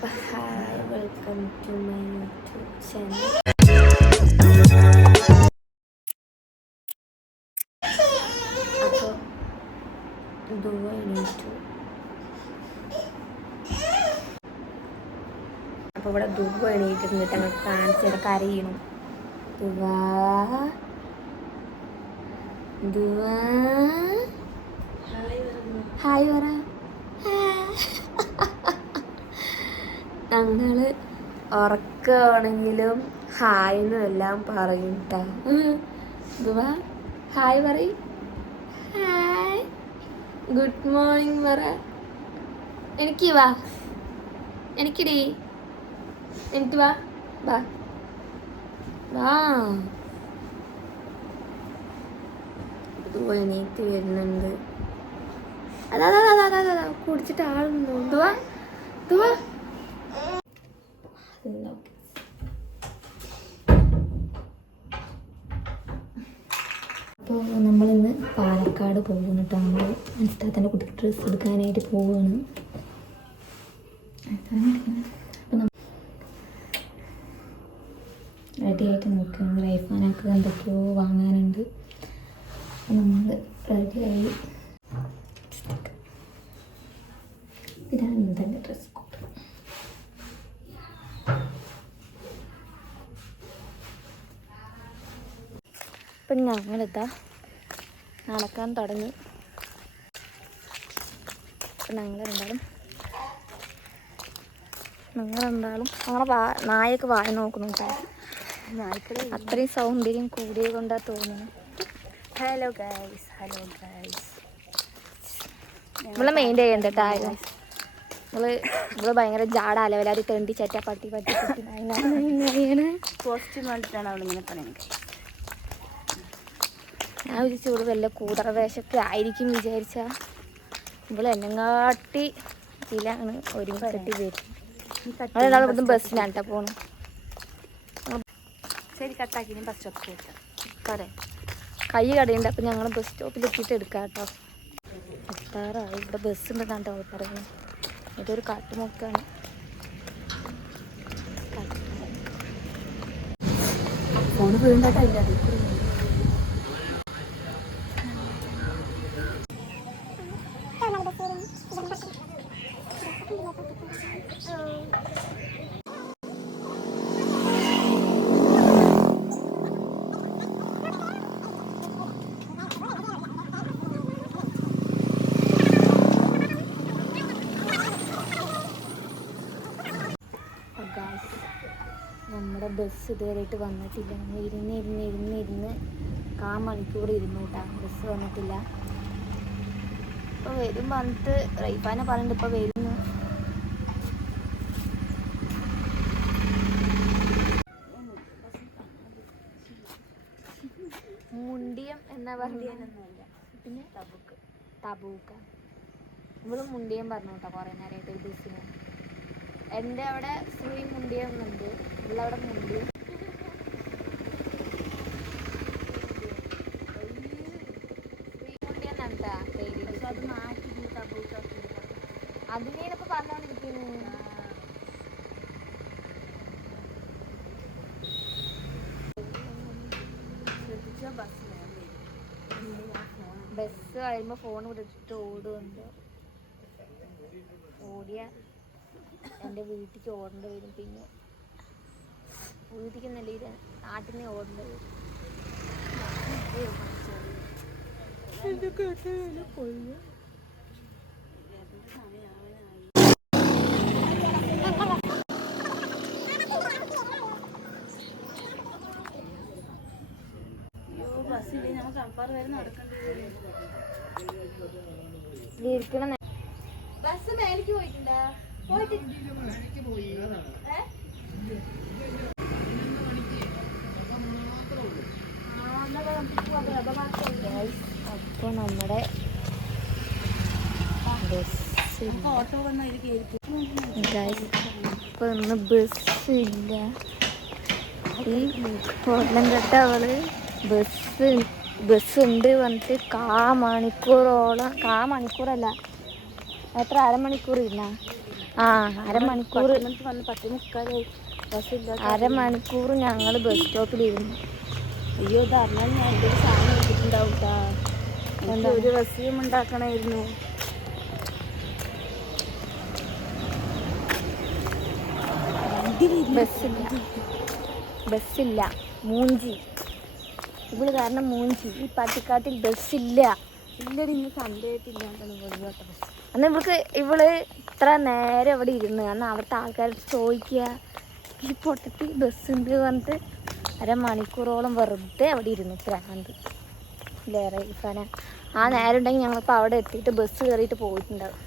Hi, welcome to my YouTube channel. അപ്പോൾ ദുവ എണീറ്റു. അപ്പോൾ ഇവിടെ ദുവ എണീറ്റിരുന്നിട്ട് ഞങ്ങൾ കാണിച്ചിട്ട് കരയണു. ദുവ ദുവ ഹായ് പറ. ഞങ്ങൾ ഉറക്കമാണെങ്കിലും ഹായ്ന്നും എല്ലാം പറയും കേട്ടോ. ദുവ ഹായ് പറ. ഹായ്, ഗുഡ് മോർണിംഗ് പറ. എനിക്ക് വാ, എനിക്കിടി, എനിക്ക് വാ വാ വാ. ദുവ എണീറ്റ് വരുന്നുണ്ട്. അതാ കുടിച്ചിട്ട് ആളുണ്ടോ? ദുവ ദുവ. അപ്പോൾ നമ്മളിന്ന് പാലക്കാട് പോകുന്നു കേട്ടോ. നമ്മൾ മനസ്സിലാത്തൻ്റെ കുട്ടിക്ക് ഡ്രസ്സ് എടുക്കാനായിട്ട് പോവുകയാണ്. അപ്പം റെഡി ആയിട്ട് നോക്കുകയാണ്. റൈഫാനൊക്കെ എന്തൊക്കെയോ വാങ്ങാനുണ്ട്. അപ്പം നമ്മൾ റെഡിയായി. ഇതാണ് ഇന്നത്തെ ഡ്രസ് കോഡ്. ഇപ്പം ഞങ്ങളിതാ നടക്കാൻ തുടങ്ങി. അപ്പം ഞങ്ങളെന്തായാലും ഞങ്ങളെ നായൊക്കെ വായി നോക്കുന്നു കേട്ടോ. അത്രയും സൗന്ദര്യം കൂടിയ കൊണ്ടാ തോന്നുന്നു. Hello guys, hello guys. നമ്മളെ മെയിൻ ചെയ്യണ്ട കേട്ടോ. നമ്മള് ഭയങ്കര ജാട അലവലാതി തെണ്ടി ചറ്റ പട്ടി കോസ്റ്റ്യൂം കണ്ടിട്ടാണ് അവളിങ്ങനെ പറയുന്നത്. ഞാൻ വിചാരിച്ചു ഇവിടെ വല്ല കൂതറ വേഷമൊക്കെ ആയിരിക്കും വിചാരിച്ച. ഇവിടെ എന്നെ കാട്ടി ഇതിലാണ് ഒരുങ്ങി കെട്ടി വരും. നമ്മളെല്ലാം ഇവിടുന്ന് ബസ്സിലാണ് കേട്ടോ പോണു. ശരി, കട്ടാക്കി ബസ് സ്റ്റോപ്പ് പറയാം. കൈ കടയുണ്ട്. അപ്പം ഞങ്ങൾ ബസ് സ്റ്റോപ്പിൽ എത്തിയിട്ട് എടുക്കാം കേട്ടോ. എത്താറായി. ഇവിടെ ബസ് ഉണ്ടെന്നാണ് കേട്ടോ പറയുന്നത്. ഇതൊരു കാട്ടുമൊക്കാണ്. ഫോണ് വീണ്ടായിട്ടില്ല. നമ്മുടെ ബസ് ഇതുവരെയായിട്ട് വന്നിട്ടില്ല. നമ്മൾ ഇരുന്ന് മണിക്കൂർ ഇരുന്നു കേട്ടോ. ബസ് വന്നിട്ടില്ല. ഇപ്പോൾ വരും വന്നിട്ട് റൈഫാനെ പറഞ്ഞിട്ട് ഇപ്പോൾ വരുന്നു. മുണ്ടിയം എന്നാ പറഞ്ഞൊന്നുമല്ല, പിന്നെ തബൂക്ക. ഇവള് മുണ്ടിയം പറഞ്ഞു കേട്ടോ കുറേ നേരമായിട്ട് ഈ ബസ്സിന്. എൻ്റെ അവിടെ ശ്രീ മുണ്ടിയം എന്നുണ്ട്, ഇവളവിടെ മുണ്ടിയം. ശ്രീ മുണ്ടിയം എന്നാ പേര്. അത് മാറ്റി അതിനേനൊക്കെ പറഞ്ഞോണ്ടിരിക്കുന്നു. ബസ് കഴിയുമ്പോൾ ഫോൺ വിട്ടിട്ട് ഓടുന്നുണ്ട്. ഓടിയ എൻ്റെ വീട്ടിലേക്ക് ഓടേണ്ടി വരും. പിന്നെ വീട്ടിലേക്ക് നല്ല നാട്ടിൽ നിന്ന് ഓടേണ്ടി വരും. ബസ് മേലേക്ക് പോയിട്ടുണ്ടോ? അപ്പോൾ നമ്മുടെ ഓട്ടോ വന്ന ഇപ്പൊ ഇന്ന് ബസ്സില്ല. ഈ കൊല്ലം കെട്ട അവള് ബസ് ഉണ്ട് വന്നിട്ട് മണിക്കൂറല്ല, എത്ര അരമണിക്കൂർ ഇരുന്ന ആ അരമണിക്കൂർ വന്ന് 10:45 ബസ്സില്ല. അരമണിക്കൂർ ഞങ്ങൾ ബസ് സ്റ്റോപ്പിലിരുന്നു. അയ്യോ ഇത് അറിഞ്ഞാൽ ഞാൻ എൻ്റെ ഒരു സാധനം വെച്ചിട്ടുണ്ടാവും കേട്ടാ. എനിക്ക് ഒരു റെസ്യൂം ഉണ്ടാക്കണമായിരുന്നു. ബസ്സില്ല മൂഞ്ചി ഇവള് കാരണം മൂഞ്ചി. ഈ പട്ടിക്കാട്ടിൽ ബസ്സില്ല. ഇല്ലടി ഇന്ന് സൺഡേ ആയിട്ടില്ലാണ്ടാണ് കേട്ടോ ബസ്. അന്ന് ഇവള് ഇത്ര നേരം അവിടെ ഇരുന്ന് അന്ന് അവിടുത്തെ ആൾക്കാരോട് ചോദിക്കുക ഈ പൊട്ടത്തിൽ ബസ്സുണ്ട് പറഞ്ഞിട്ട് അരമണിക്കൂറോളം വെറുതെ അവിടെ ഇരുന്നു. പ്രാന്ത് ഇല്ലേറെ ഇഫാന. ആ നേരം ഉണ്ടെങ്കിൽ ഞങ്ങളിപ്പോൾ അവിടെ എത്തിയിട്ട് ബസ് കയറിയിട്ട് പോയിട്ടുണ്ടാവും.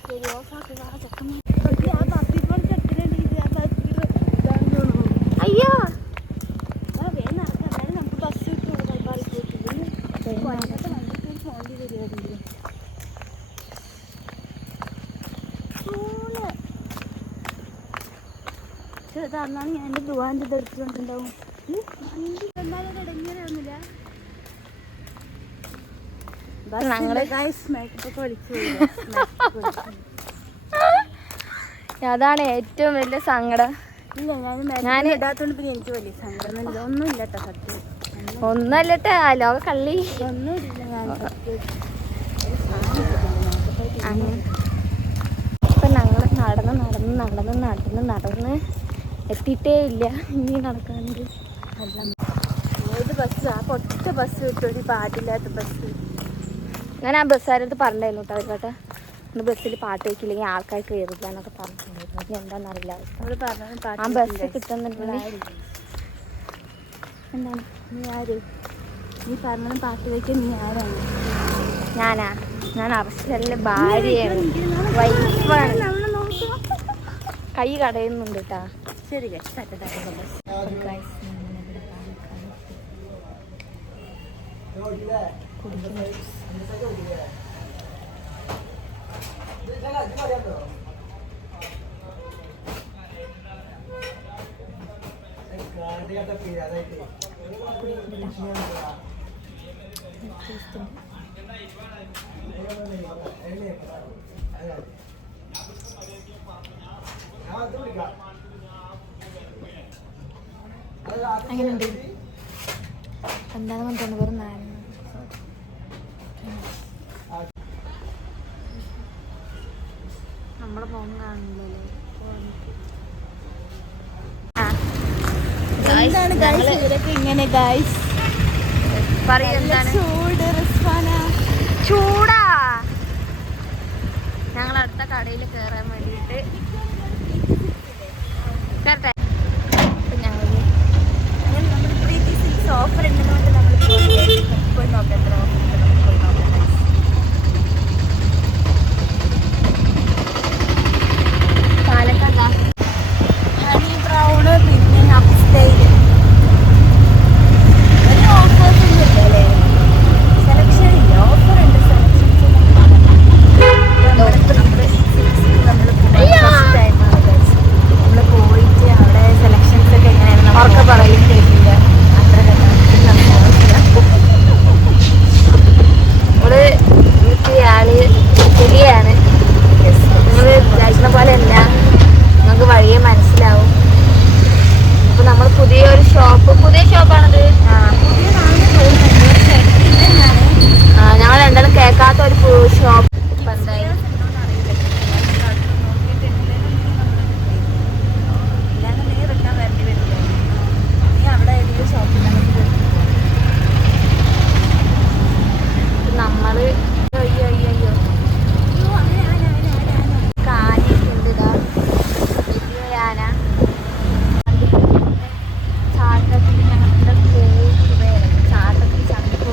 അയ്യോ നമുക്ക് ബസ് ഫോണിൽ വരുവായിരുന്നു. ചെറുതാണെന്നാണ് ഞാൻ എൻ്റെ ദുവാൻ്റെ ഇത് എടുത്തിട്ടുണ്ടാവും. എന്നാലും ഇടങ്ങേറാവുന്നില്ല. അതാണ് ഏറ്റവും വലിയ സങ്കടം. ഇല്ല ഞാൻ ഇടാത്തോണ്ട് പിന്നെ എനിക്ക് വലിയ സങ്കടം ഒന്നും ഇല്ല കേട്ടോ. സത്യം ഒന്നല്ലട്ടെ ലോക കള്ളി ഒന്നുമില്ല. ഞാൻ ഇപ്പം ഞങ്ങൾ നടന്ന് എത്തിയിട്ടേ ഇല്ല. ഇനി നടക്കാനുണ്ട്. ഏത് ബസ്? ആ ഒറ്റ ബസ് കിട്ടും, പാട്ടില്ലാത്ത ബസ്. ഞാൻ ആ ബസ്സുകാരടുത്ത് പറഞ്ഞിട്ടുണ്ടായിരുന്നു കേട്ടോ. അവരുമായിട്ട് ഇന്ന് ബസ്സിൽ പാട്ട് വയ്ക്കില്ലെങ്കിൽ ആൾക്കാർ കയറില്ല എന്നൊക്കെ പറഞ്ഞിട്ടുണ്ടായിരുന്നു. ഇനി എന്താണെന്നറിയില്ല അവസ്ഥ. ആ ബസ് കിട്ടുന്നുണ്ടെങ്കിൽ എന്താണ് നീ ആര്? നീ പറഞ്ഞ പാട്ട് വയ്ക്കാൻ നീ ആരാണ്? ഞാൻ അർഷലിലെ ഭാര്യയാണ്, വൈഫാണ്. കൈ കടയുന്നുണ്ട് കേട്ടാ. ശരി അങ്ങനെയുണ്ട്. എന്താണെന്ന് തോന്നുന്നു വെറും നാരങ്ങ. നമ്മുടെ ഫോൺ കാണില്ലല്ലോ. ഇങ്ങനെ ഗൈസ് ചൂടാ. ഞങ്ങൾ അടുത്ത കടയിൽ കയറാൻ വേണ്ടിയിട്ട് കേട്ടെ. ഓഫർ ഉണ്ടെന്നുകൊണ്ട് നമ്മൾ പോയി നോക്കാം എത്ര ഓഫർ ഉണ്ട്. നമുക്ക് പോയി നോക്കാം. പാലക്കാട് ഹണി ബ്രൗണ് പിന്നെ അപ്പ് സ്റ്റൈല് ഒരു ഓഫേഴ്സ് ഒന്നും ഇല്ലല്ലേ? സെലക്ഷൻ ഇല്ല. ഓഫർ ഉണ്ട്, സെലക്ഷൻസ് നമ്മൾ പോയിട്ട് അവിടെ സെലക്ഷൻസ് ഒക്കെ എങ്ങനെയാണ് അവർക്ക് പറയും കേട്ടില്ല. നമ്മള് ആള് ശരിയാണ്. നിങ്ങൾ വിചാരിക്കുന്ന പോലെ അല്ല, നിങ്ങൾക്ക് വഴിയെ മനസ്സിലാവും. അപ്പൊ നമ്മൾ പുതിയ ഷോപ്പാണത്. ഞങ്ങൾ രണ്ടാളും കേൾക്കാത്ത ഒരു ഷോപ്പ്. നമ്മള് അയ്യോ കാഞ്ഞിട്ടുണ്ട്. ഇതാ വലിയ യാന ചാട്ടത്തിൽ ഞങ്ങളുടെ ചാട്ടത്തിൽ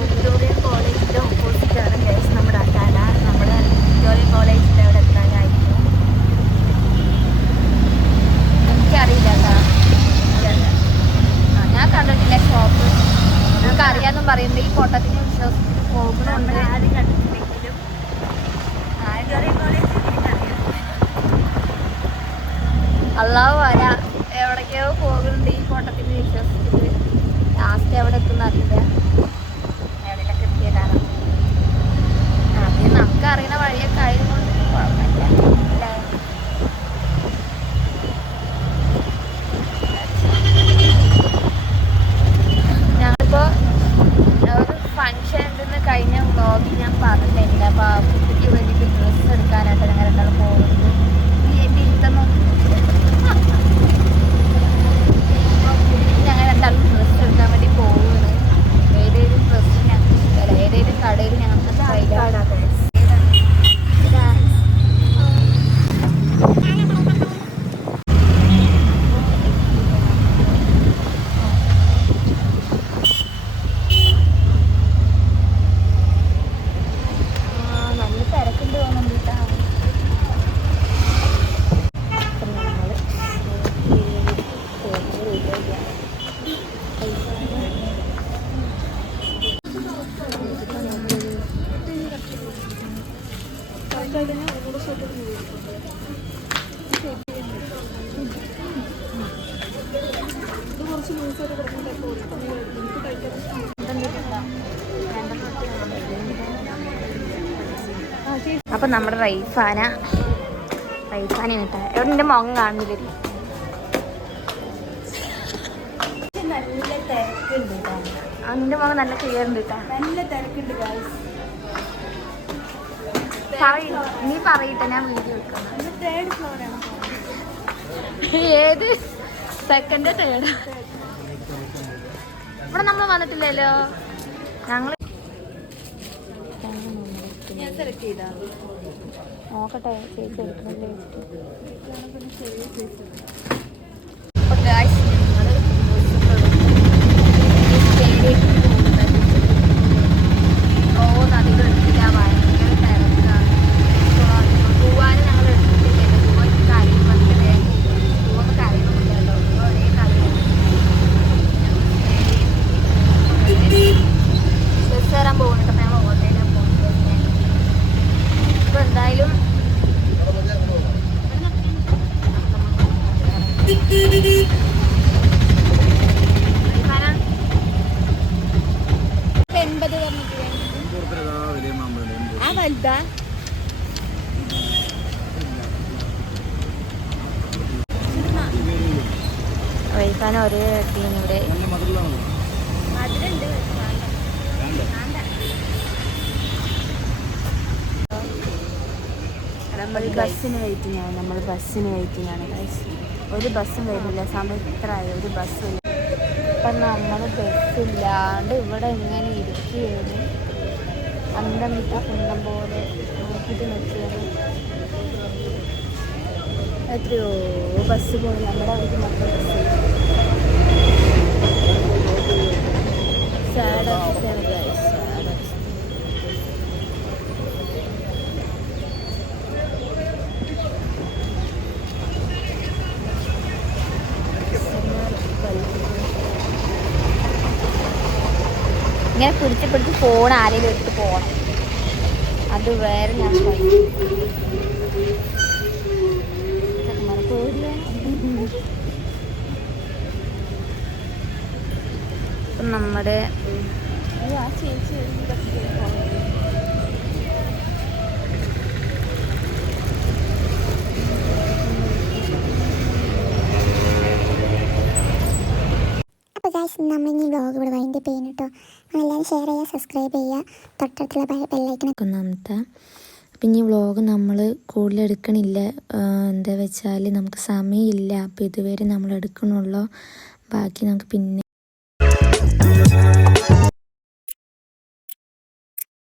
വിക്ടോറിയൻ കോളേജിൻ്റെ ഓപ്പോസിറ്റാണ് കേസ് നമ്മുടെ അട്ടാല. നമ്മുടെ വിക്ടോറിയൻ കോളേജിൻ്റെ അവിടെ എത്താനായിരിക്കും. എനിക്കറിയില്ല കേട്ടോ. ഞാൻ കണ്ടിട്ടില്ല ഷോപ്പ്. നിങ്ങൾക്ക് അറിയാമെന്നും പറയുന്നത് ഈ പൊട്ടത്തിന് വിശ്വസിച്ച് പോകുന്നുണ്ട്. ആരും കണ്ടിട്ടില്ലെങ്കിലും അള്ളാഹു വരാ എവിടേക്കോ പോകുന്നുണ്ട് ഈ ഫോട്ടത്തിന് വിശ്വസിച്ചിട്ട്. ലാസ്റ്റ് എവിടെ എത്തുന്ന അറിയില്ല. എവിടെയൊക്കെ എത്തിയ കാരണം പിന്നെ നമുക്ക് അറിയുന്ന വഴിയൊക്കെ ആയതുകൊണ്ട് കുഴപ്പമില്ല. അപ്പൊ നമ്മുടെ റൈഫാന കിട്ടാ എവിടെ എന്റെ മുഖം കാണുന്നില്ല. നല്ല തിരക്കുണ്ട് കേട്ടോ. അതിന്റെ മുഖം നല്ല ക്ലിയർ ഉണ്ട് കേട്ടാ. നല്ല തിരക്കുണ്ട് ഗൈസ്. നീ പറയട്ടെ, ഞാൻ വീഡിയോ എടുക്കാം. തേർഡ് ഫ്ലോറാണ്. ഏത് സെക്കൻഡ് തേർഡ്? ഇവിടെ നമ്മൾ വന്നിട്ടില്ലല്ലോ. ഞങ്ങൾ ഞാൻ സെലക്ട് ചെയ്താ നോക്കട്ടെ ചേച്ചി എടുക്കണല്ലേ. ആ വലുതാ വൈഫാൻ ഒരേ ടീം ഇവിടെ. അതിലുണ്ട്. ബസ്സിന് വെയിറ്റിംഗ് ആണ്. നമ്മൾ ബസ്സിന് വെയിറ്റിംഗ് ആണ് ഗൈസ്. ഒരു ബസ്സും വരുന്നില്ല. സമയം ഇത്രയായി, ഒരു ബസ്സും. ഇപ്പം നമ്മൾ ബസ്സില്ലാണ്ട് ഇവിടെ ഇങ്ങനെ ഇരിക്കുകയാണ്. അന്തം വിട്ട കുന്തം പോലെ നോക്കിയിട്ട് നിൽക്കുകയാണ്. എത്രയോ ബസ് പോയി. നമ്മുടെ അവിടേക്ക് മൊത്തം ബസ്. സാഡ് അവസ്ഥയാണ് ഗൈസ്. സാഡ് അവസ്ഥ. ഇങ്ങനെ പിടിച്ച് ഫോൺ ആരെങ്കിലും എടുത്ത് പോകണം. അത് വേറെ ഞാൻ നമ്മുടെ ആ ചേച്ചി അപ്പോൾ ഗൈസ് നമ്മളിനി വ്ളോഗ് ഇവിടെ വൈൻഡ് അപ്പ് ചെയ്യുന്നു കേട്ടോ. എല്ലാവരും ഷെയർ ചെയ്യുക, സബ്സ്ക്രൈബ് ചെയ്യുക, തൊട്ടടുത്തുള്ള ബെല്ലൈക്കൺ. ഒന്നാമത്തെ പിന്നെ ഈ വ്ളോഗ് നമ്മൾ കൂടുതൽ എടുക്കണില്ല. എന്താ വെച്ചാൽ നമുക്ക് സമയമില്ല. അപ്പോൾ ഇതുവരെ നമ്മൾ എടുക്കണുള്ളൂ. ബാക്കി നമുക്ക് പിന്നെ